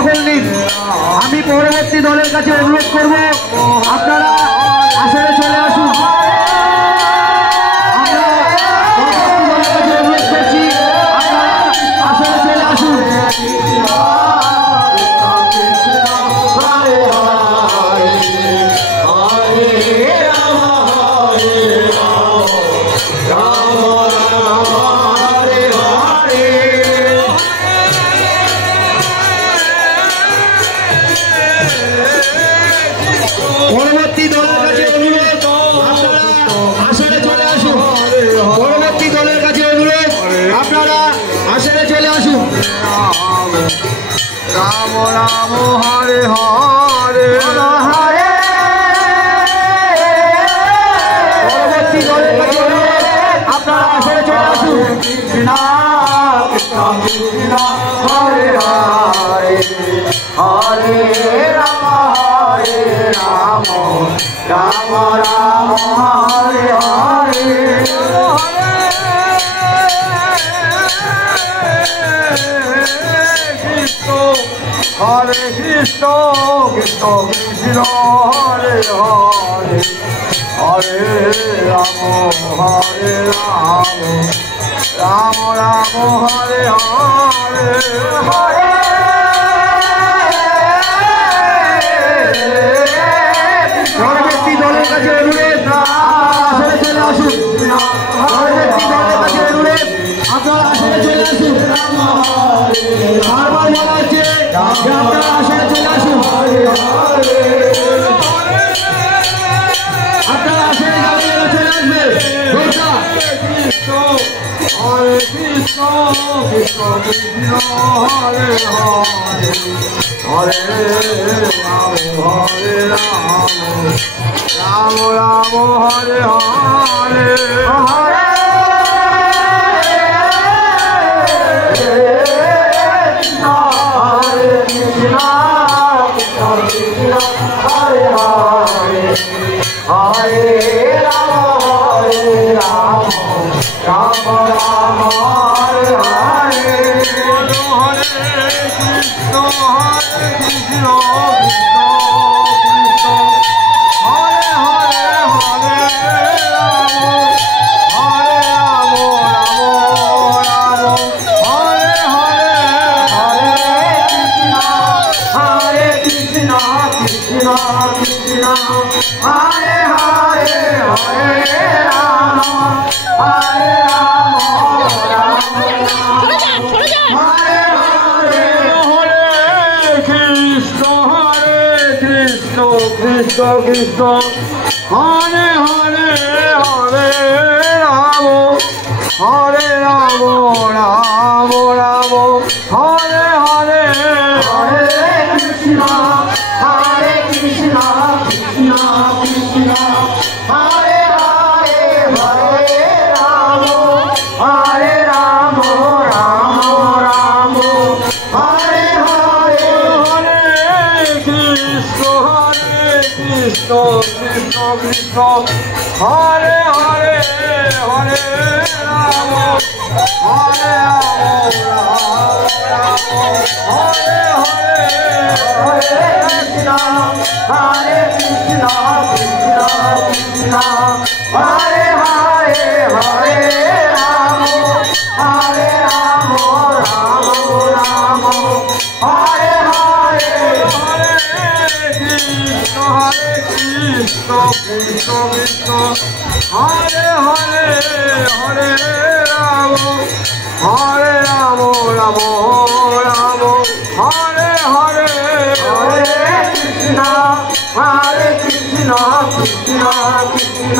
দখল নিন। আমি পরবর্তী দলের কাছে অনুরোধ করব আপনারা আসলে চলে আসুন। পরবর্তী দলের কাছে অনুরোধ আসলে চলে আসুন। পরবর্তী দলের কাছে অনুরোধ আপনারা আসলে চলে আসুন। রাম রাম হরে হরে হরে। পরবর্তী দলের কাছে অনুরোধ আপনারা আসলে চলে আসুন। কৃষ্ণ কৃষ্ণ কৃষ্ণ হরে হরে হরে রাম রাম রাম রাম হরে হরে হরে কৃষ্ণ কৃষ্ণ কৃষ্ণ হরে হরে হরে রাম রাম রাম হরে হরে হরে। পরবর্তী দলের কাছে অনুরোধ আসলে চলে আসুন। পরবর্তী দলের কাছে অনুরোধ আপনারা আসলে চলে আসুন। বারবার বলা হচ্ছে যে আপনারা আসলে চলে আসুন। আপনারা আসলে যাবেন চলে আসবে। হরে কৃষ্ণ কৃষ্ণ কৃষ্ণ হরে হরে হরে রাম রাম রাম হরে হরে হরে। हरे राम राम राम हरे हरे हरे कृष्ण कृष्ण कृष्ण हरे हरे हरे राम राम राम हरे हरे कृष्ण कृष्ण कृष्ण हरे हरे हरे राम हरे राम राम हरे हरे हरे कृष्ण कृष्ण कृष्ण कृष्ण हरे हरे हरे राम राम राम हरे हरे हरे कृष्ण कृष्ण कृष्ण कृष्ण हरे हरे हरे राम राम राम हरे हरे हरे कृष्ण कृष्ण कृष्ण हरे हरे हरे राम हरे हरे हरे कृष्ण कृष्ण कृष्ण हरे हरे हरे राम राम हरे हरे हरे कृष्ण कृष्ण कृष्ण हरे हरे हरे राम राम हरे हरे हरे कृष्ण कृष्ण कृष्ण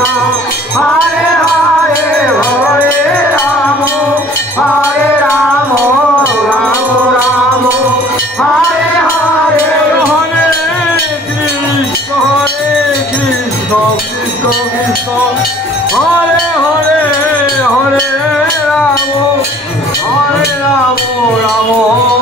हरे हरे हरे राम राम हरे हरे हरे कृष्ण कृष्ण कृष्ण हरे हरे हरे राम राम